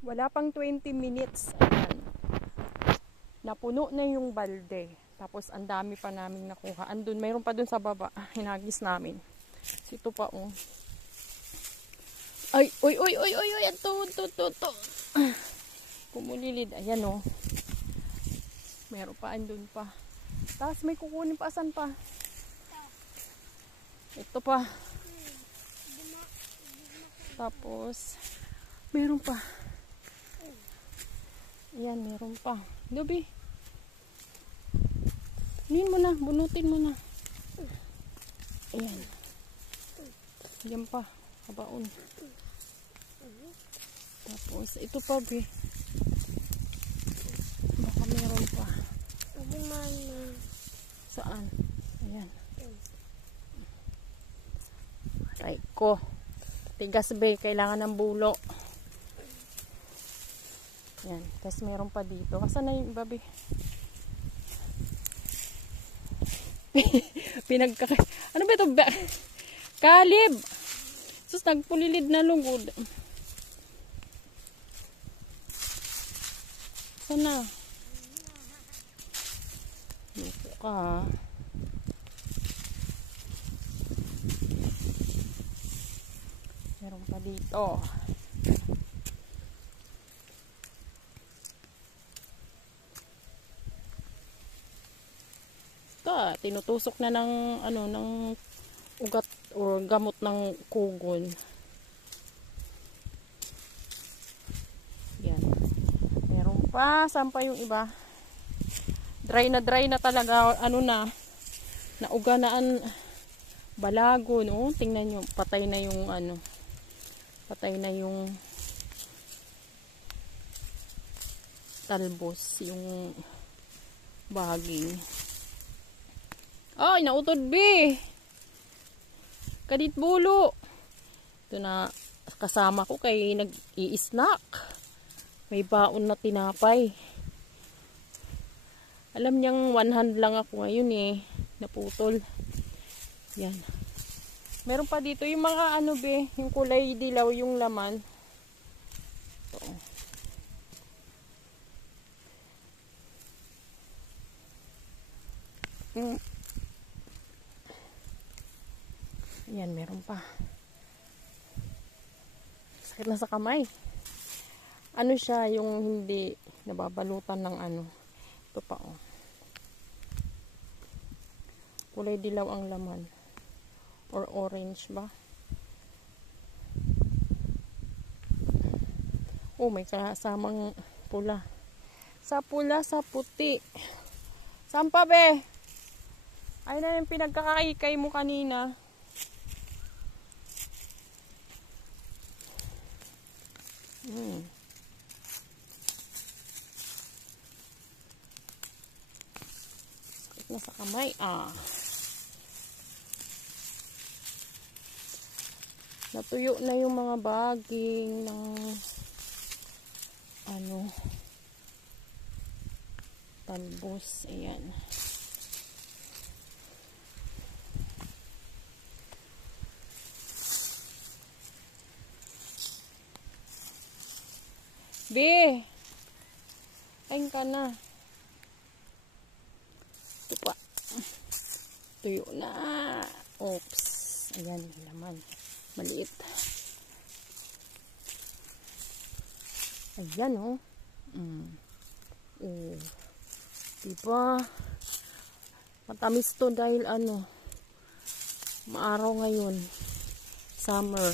Wala pang 20 minutes. Ayan. Napuno na yung balde. Tapos ang dami pa naming nakuha. Andun, mayroon pa dun sa baba. Hinagis namin. So, ito pa oh. Ay, oy, oy, oy, oy, oy, ito. Kumulilid. Ayan oh. Meron pa, andun pa. Tapos may kukunin pa, asan pa? Ito pa. Tapos, meron pa. Ayan, meron pa. Gabi. Bunutin mo na, bunutin mo na. Ayan. Ayan pa, kabaon. Tapos, ito pa, be. Baka meron pa. Saan? Ayan. Aray ko. Tigas, be. Kailangan ng bulo. Ayan. Tapos, meron pa dito. Asan na yung iba, be? Ano ba ito? Kalib! Sus, nagpulilid na lugod. Sana. Luko ka, ha? Meron pa dito. Tinutusok na ng ano, ng ugat o gamot ng kugon. Yan. Meron pa, saan pa yung iba? Dry na talaga, ano na, nauganaan, balago, no? Tingnan nyo, patay na yung ano, patay na yung talbos, yung baging. Ay, nautod, be. Kadit bulo. Ito na, kasama ko kay nag-i-snack. May baon na tinapay. Alam niyang one hand lang ako ngayon eh. Naputol. Yan. Meron pa dito yung mga ano, be. Yung kulay dilaw yung laman. Ito. Yan, meron pa. Sakit na sa kamay. Ano siya, yung hindi nababalutan ng ano. Ito pa, oh. Kulay dilaw ang laman. Or orange ba? Oh, may kasamang pula. Sa pula, sa puti. Saan pa, be? Ayun na yung pinagkakaikay mo kanina. Sakit na sa kamay, Natuyo na yung mga baging ng ano, talbos. Ayan. Be, kain ka na. Ito pa. Tuyo na. Oops. Ayan, laman. Maliit. Ayan, oh. Oh. Diba? Matamis to dahil ano, maaraw ngayon. Summer.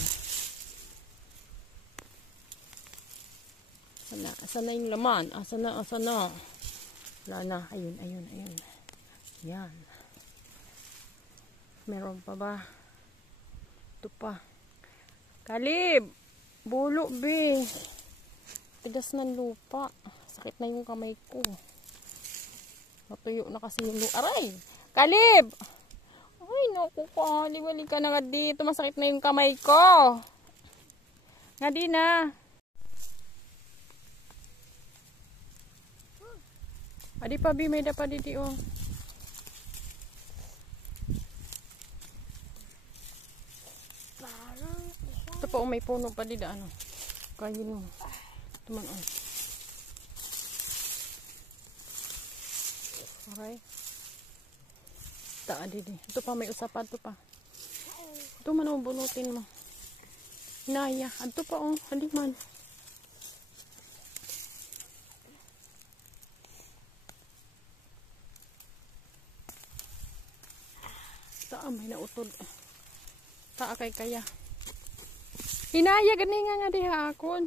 Asan na yung laman? Asan na? Wala na. Ayun. Yan. Meron pa ba? Ito pa. Kalib! Bulo, be. Tigas ng lupa. Sakit na yung kamay ko. Natuyo na kasi yung lupa. Aray! Kalib! Ay, naku, Kalib. Wali ka na nga dito. Masakit na yung kamay ko. Nga di na. Adi pa, be, may dapa dito, oh. Ito po, may puno pa dito, ano. Kayo no. Tuman on. Okay. Taan didi. Ito pa may usapan to pa. Ito man ang bunutin mo. Naya. Ito pa oh. Haliman. Taan may nautod. Taa kay kaya. Hinaya gani nga diha akon.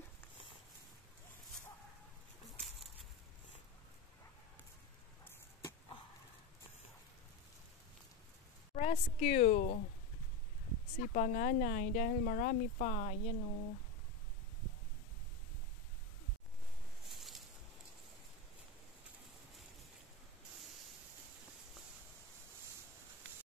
Rescue si panganay dahil marami pa. Yan o.